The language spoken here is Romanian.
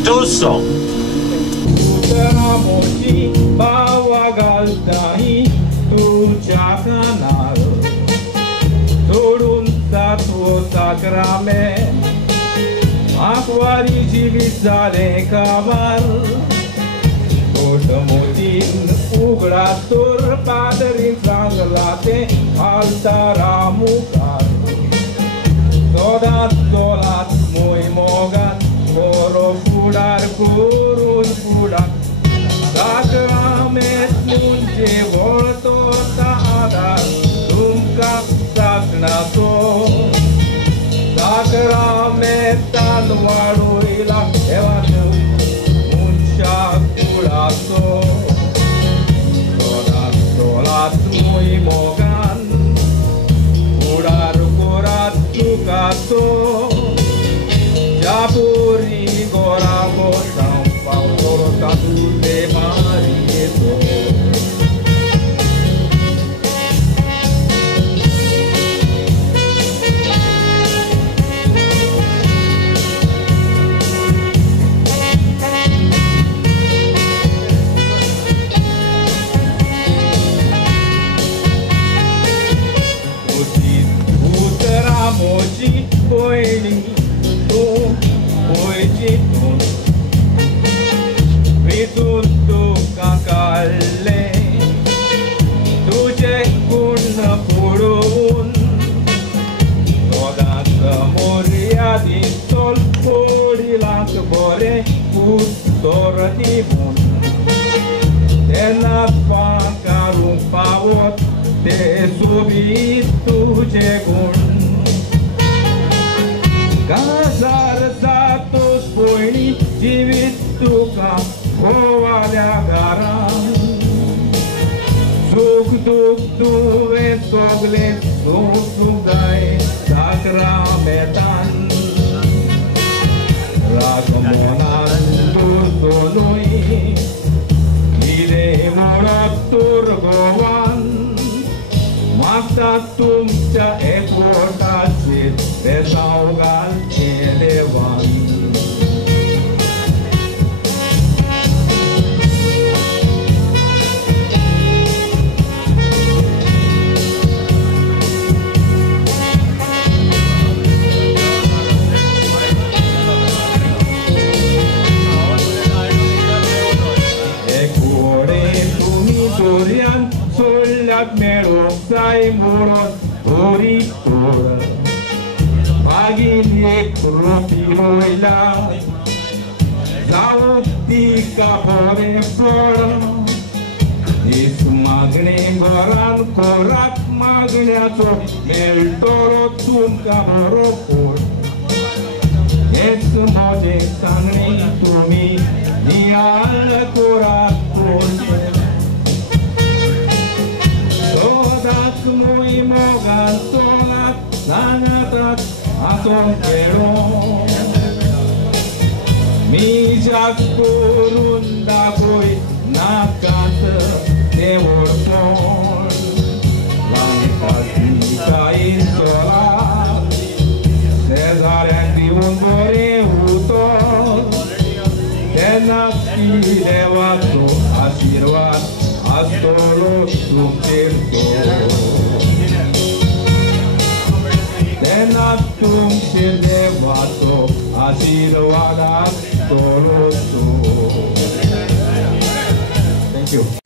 Tuso. Utaramochi bawagaltai tuja kanal Turun satu sakrame Akwari jivizare kabar Kotamutin ugratur padarin sanglate altaramukar Sodat solat muy mogan Goro fudar kurun fudar Sakramet munce volto taadar Tumka saknato Sakramet tanwaru ilang evanu Munca kuraso Sodat solat muy mogan Fudar kurat tukato Japuri goramo sampau tatu de marito Utaramochi poeni Poijiton Vituntu kakale Tuje kun purun Todat moriadi sol porilang bore Utoratibun Tenapa karumpawot Te subit tuje gun Casar satos poini jivit tuka hovalya garam Suk duk duve togle sugai sakrametan Ragamonan tursonui Ide morat turgovan Masta tumcha ekvotasit Besaugal elevan Ekore tumi dorian Solat merok sai moron Doritora Pagini propiroila Sauti kapore flora Ismagne goran korak magnato Nel toro tumka morokor Esmoje sangne tumi Nial korak Sodat muy mogan solat Nanatrat asongero Mijak kurunda koi nakat devorton Langit kasika isolat Cesar activun bore uton Tenaki devato asirvat Astolo lumtirto Tenatum Shidevato Asirvadat Toroto. Thank you.